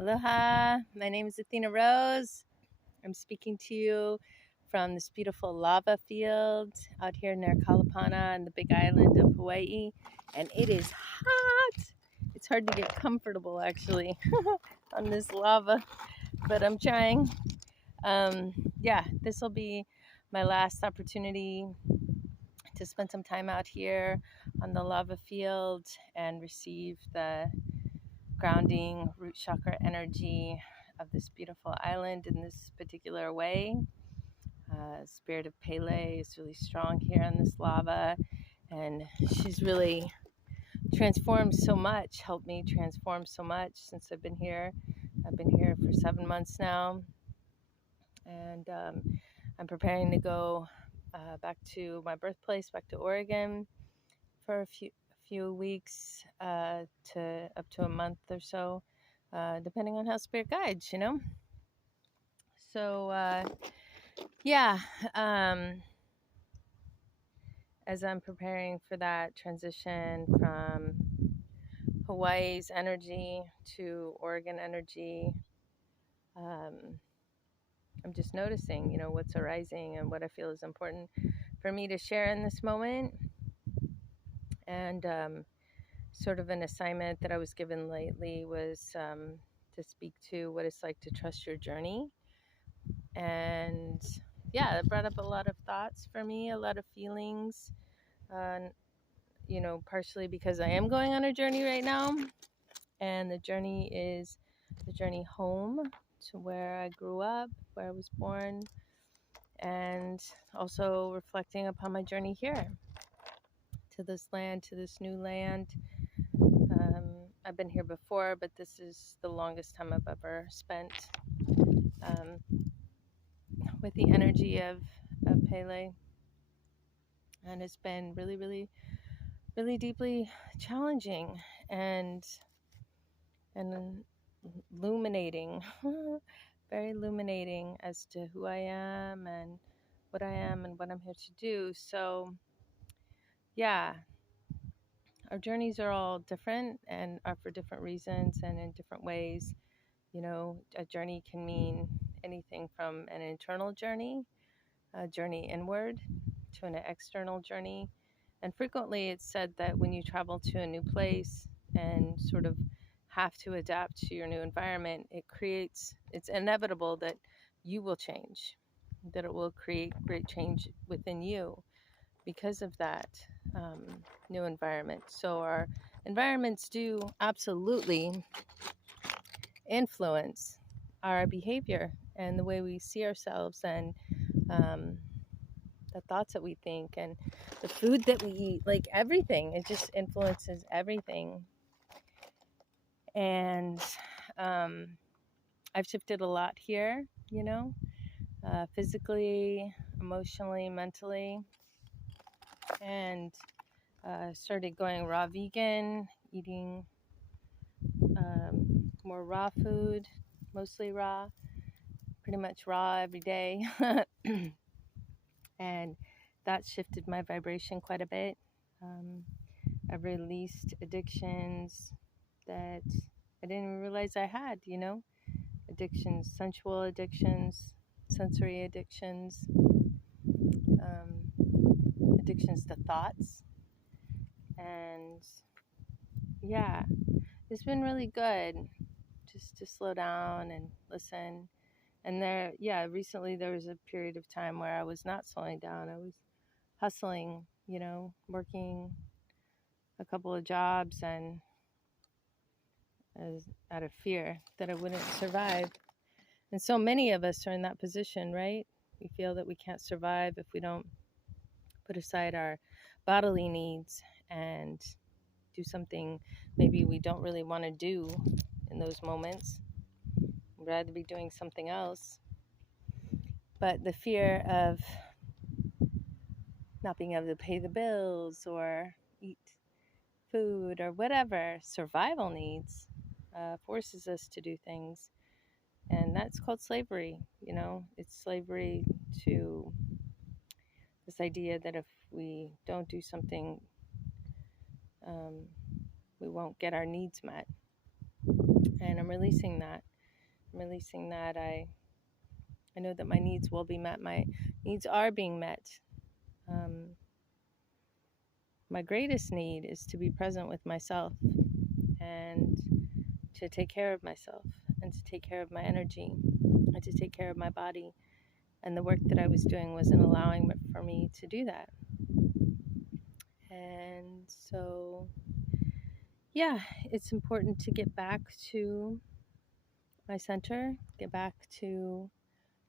Aloha, my name is Athena Rose. I'm speaking to you from this beautiful lava field out here near Kalapana on the big island of Hawaii. And it is hot. It's hard to get comfortable actually on this lava, but I'm trying. This will be my last opportunity to spend some time out here on the lava field and receive the grounding root chakra energy of this beautiful island in this particular way. Spirit of Pele is really strong here on this lava, and she's really transformed so much, helped me transform so much since I've been here. I've been here for 7 months now, and I'm preparing to go back to my birthplace, back to Oregon, for a few weeks to up to a month or so, depending on how spirit guides, So as I'm preparing for that transition from Hawaii's energy to Oregon energy, I'm just noticing, what's arising and what I feel is important for me to share in this moment. And sort of an assignment that I was given lately was to speak to what it's like to trust your journey. And that brought up a lot of thoughts for me, a lot of feelings, partially because I am going on a journey right now. And the journey is the journey home to where I grew up, where I was born, and also reflecting upon my journey here to this land, to this new land. I've been here before, but this is the longest time I've ever spent with the energy of Pele. And it's been really, really, really deeply challenging and illuminating, very illuminating as to who I am and what I am and what I'm here to do. So, our journeys are all different and are for different reasons and in different ways. A journey can mean anything from an internal journey, a journey inward, to an external journey. And frequently it's said that when you travel to a new place and sort of have to adapt to your new environment, it's inevitable that you will change, that it will create great change within you because of that new environment. So our environments do absolutely influence our behavior and the way we see ourselves and the thoughts that we think and the food that we eat, like everything. It just influences everything. And I've shifted a lot here, physically, emotionally, mentally, and started going raw vegan, eating more raw food, mostly raw, pretty much raw every day. And that shifted my vibration quite a bit. I've released addictions that I didn't even realize I had, addictions, sensual addictions, sensory addictions, addictions to thoughts. And it's been really good just to slow down and listen. And recently there was a period of time where I was not slowing down. I was hustling, working a couple of jobs and out of fear that I wouldn't survive. And so many of us are in that position, right? We feel that we can't survive if we don't put aside our bodily needs and do something maybe we don't really want to do in those moments. We'd rather be doing something else. But the fear of not being able to pay the bills or eat food or whatever survival needs forces us to do things. And that's called slavery. It's slavery to this idea that if we don't do something, we won't get our needs met. And I'm releasing that. I know that my needs will be met. My needs are being met. My greatest need is to be present with myself and to take care of myself and to take care of my energy and to take care of my body. And the work that I was doing wasn't allowing for me to do that. And so, yeah, it's important to get back to my center, get back to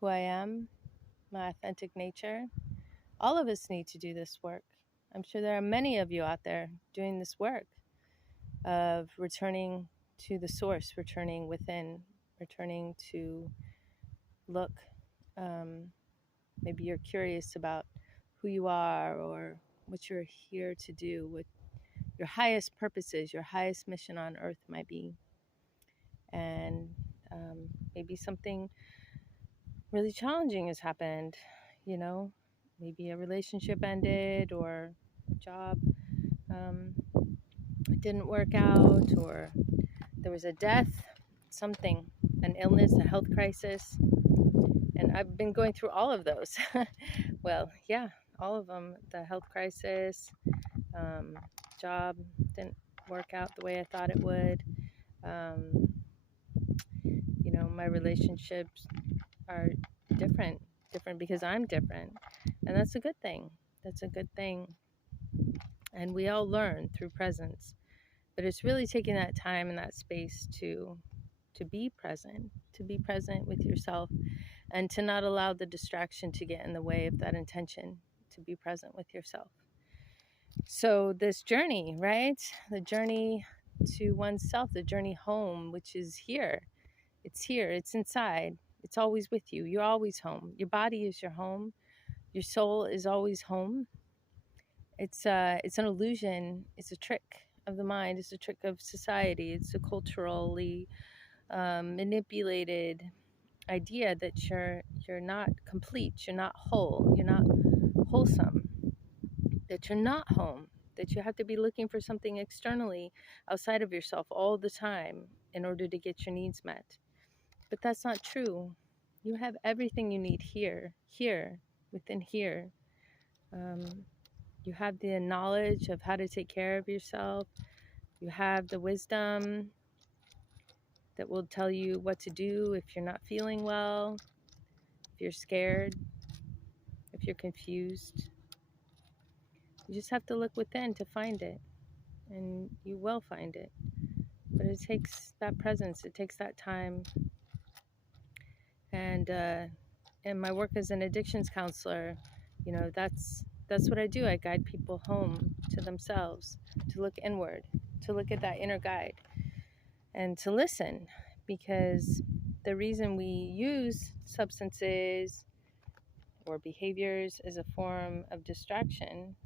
who I am, my authentic nature. All of us need to do this work. I'm sure there are many of you out there doing this work of returning to the source, returning within, returning to look. Maybe you're curious about who you are or what you're here to do, what your highest purpose is, your highest mission on earth might be. And maybe something really challenging has happened, maybe a relationship ended or a job didn't work out, or there was a death, something, an illness, a health crisis. And I've been going through all of those. Well, yeah, all of them. The health crisis, job didn't work out the way I thought it would. My relationships are different because I'm different. And that's a good thing. And we all learn through presence. But it's really taking that time and that space to be present with yourself, and to not allow the distraction to get in the way of that intention to be present with yourself. So this journey, right? The journey to oneself, the journey home, which is here. It's here, it's inside. It's always with you. You're always home. Your body is your home. Your soul is always home. It's an illusion. It's a trick of the mind. It's a trick of society. It's a culturally manipulated idea that you're not complete, you're not whole, you're not wholesome, that you're not home, that you have to be looking for something externally outside of yourself all the time in order to get your needs met. But that's not true. You have everything you need here, within here. You have the knowledge of how to take care of yourself. You have the wisdom that will tell you what to do if you're not feeling well, if you're scared, if you're confused. You just have to look within to find it, and you will find it. But it takes that presence, it takes that time. And in my work as an addictions counselor, that's what I do. I guide people home to themselves, to look inward, to look at that inner guide, and to listen. Because the reason we use substances or behaviors as a form of distraction,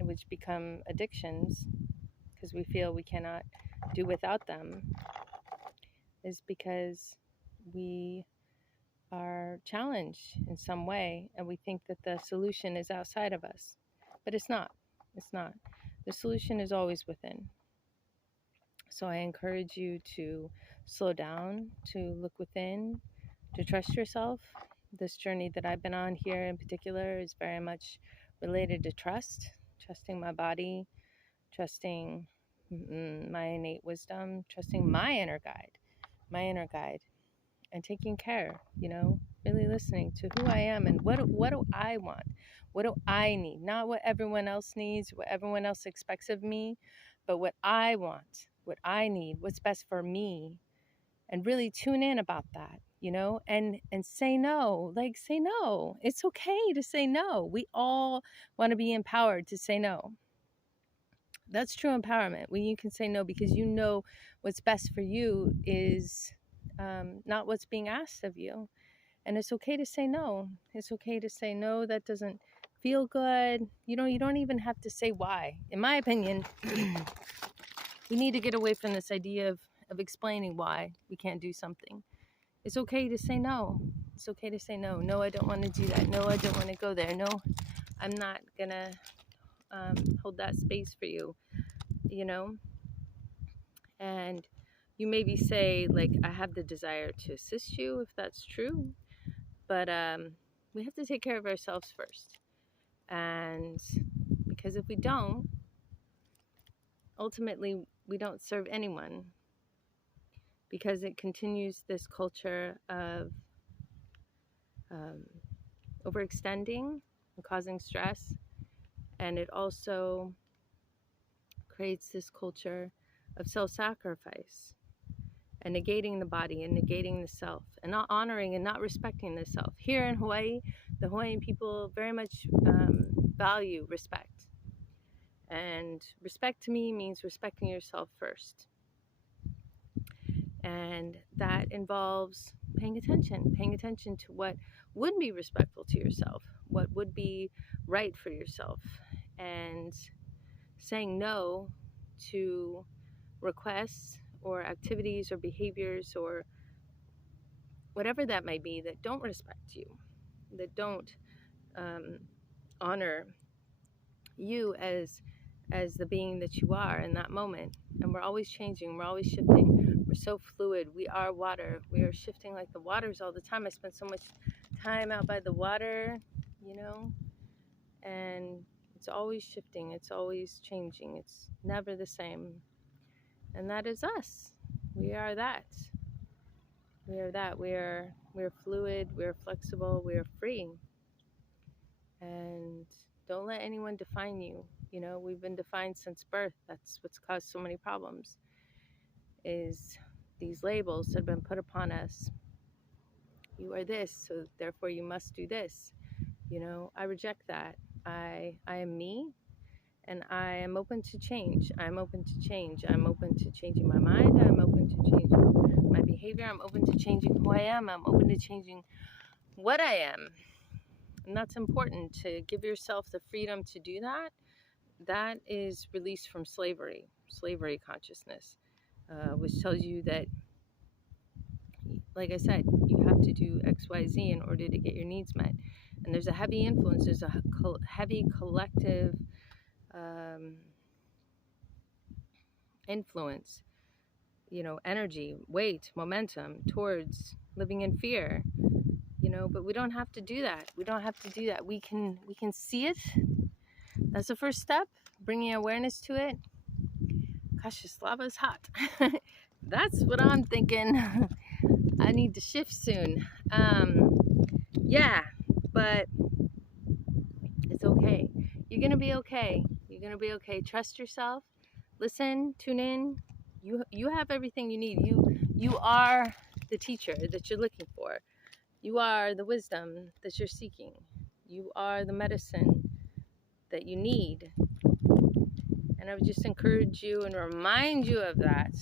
which become addictions because we feel we cannot do without them, is because we are challenged in some way and we think that the solution is outside of us. But it's not. The solution is always within. So I encourage you to slow down, to look within, to trust yourself. This journey that I've been on here in particular is very much related to trusting my body, trusting my innate wisdom, trusting my inner guide, and taking care, really listening to who I am and what do I want? What do I need? Not what everyone else needs, what everyone else expects of me, but what I want, what I need, what's best for me. And really tune in about that, and say no. Say no. It's okay to say no. We all want to be empowered to say no. That's true empowerment, when you can say no because you know what's best for you is not what's being asked of you. And it's okay to say no. It's okay to say no. That doesn't feel good. You don't even have to say why. In my opinion, we need to get away from this idea of explaining why we can't do something. It's okay to say no. It's okay to say no. No, I don't want to do that. No, I don't want to go there. No, I'm not going to hold that space for you, And you maybe say, like, I have the desire to assist you, if that's true, but we have to take care of ourselves first. And because if we don't, ultimately we don't serve anyone, because it continues this culture of overextending and causing stress. And it also creates this culture of self-sacrifice and negating the body and negating the self and not honoring and not respecting the self. Here in Hawaii, the Hawaiian people very much value respect. And respect to me means respecting yourself first. And that involves paying attention to what would be respectful to yourself, what would be right for yourself, and saying no to requests or activities or behaviors or whatever that may be that don't respect you, that don't honor you as the being that you are in that moment. And we're always changing, we're always shifting, we're so fluid. We are water, we are shifting like the waters all the time. I spend so much time out by the water, you know, and it's always shifting, it's always changing, it's never the same. And that is us. We are that. We are that. We're fluid, we're flexible, we're free. And don't let anyone define you. You know, we've been defined since birth. That's what's caused so many problems, is these labels that have been put upon us. You are this, so therefore you must do this. You know, I reject that. I am me, and I am open to change. I'm open to change. I'm open to changing my mind. I'm open to changing my behavior. I'm open to changing who I am. I'm open to changing what I am. And that's important, to give yourself the freedom to do that. That is release from slavery consciousness, which tells you that, like I said, you have to do X, Y, Z in order to get your needs met. And there's a heavy influence, there's a heavy collective influence, you know, energy, weight, momentum towards living in fear, you know. But we don't have to do that. We don't have to do that. We can see it. That's the first step, bringing awareness to it. Gosh, this lava is hot. That's what I'm thinking. I need to shift soon. Yeah, but it's okay. You're gonna be okay. You're gonna be okay. Trust yourself. Listen, tune in. You have everything you need. You are the teacher that you're looking for. You are the wisdom that you're seeking. You are the medicine that you need. And I would just encourage you and remind you of that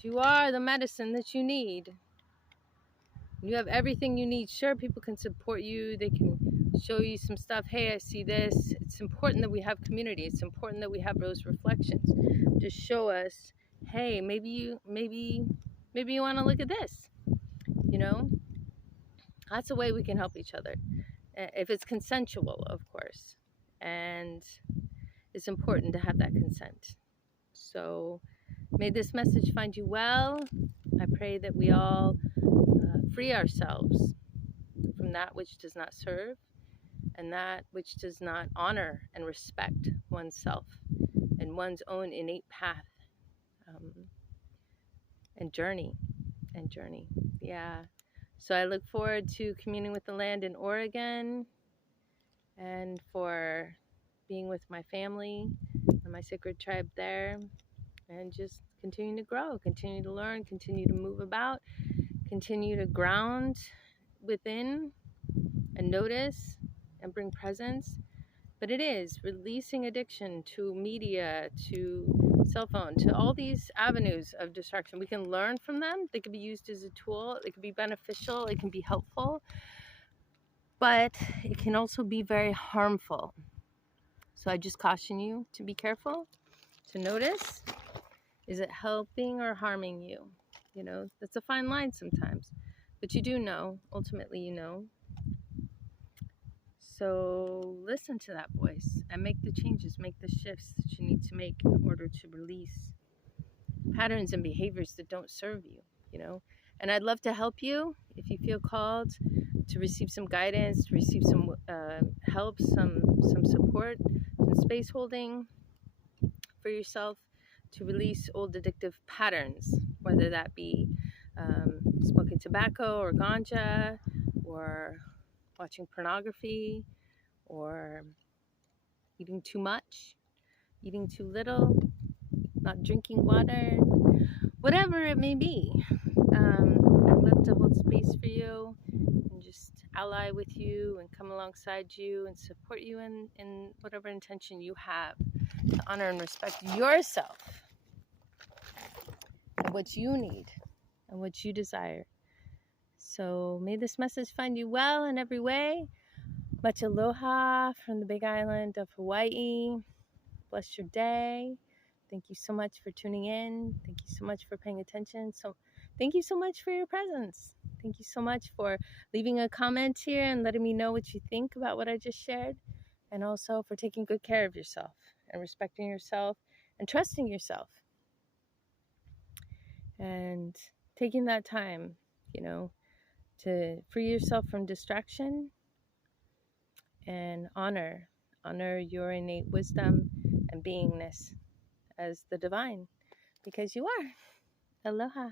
you are the medicine that you need. You have everything you need. Sure, people can support you. They can show you some stuff. Hey, I see this. It's important that we have community. It's important that we have those reflections to show us, hey, maybe you want to look at this. You know, that's a way we can help each other, if it's consensual, of course. And it's important to have that consent. So may this message find you well. I pray that we all free ourselves from that which does not serve and that which does not honor and respect oneself and one's own innate path and journey. Yeah. So I look forward to communing with the land in Oregon, and for being with my family and my sacred tribe there, and just continue to grow, continue to learn, continue to move about, continue to ground within and notice and bring presence. But it is releasing addiction to media, to cell phone, to all these avenues of distraction. We can learn from them. They can be used as a tool. It can be beneficial. It can be helpful. But it can also be very harmful. So I just caution you to be careful, to notice, is it helping or harming you? You know, that's a fine line sometimes. But you do know, ultimately you know. So listen to that voice and make the changes, make the shifts that you need to make in order to release patterns and behaviors that don't serve you, you know. And I'd love to help you if you feel called to receive some guidance, to receive some help, some support, some space holding for yourself to release old addictive patterns, whether that be smoking tobacco or ganja, or watching pornography, or eating too much, eating too little, not drinking water, whatever it may be. I'd love to hold space for you and just ally with you and come alongside you and support you in whatever intention you have to honor and respect yourself and what you need and what you desire. So may this message find you well in every way. Much aloha from the big island of Hawaii. Bless your day. Thank you so much for tuning in. Thank you so much for paying attention. So thank you so much for your presence. Thank you so much for leaving a comment here and letting me know what you think about what I just shared. And also for taking good care of yourself and respecting yourself and trusting yourself. And taking that time, you know, to free yourself from distraction and honor your innate wisdom and beingness as the divine, because you are. Aloha.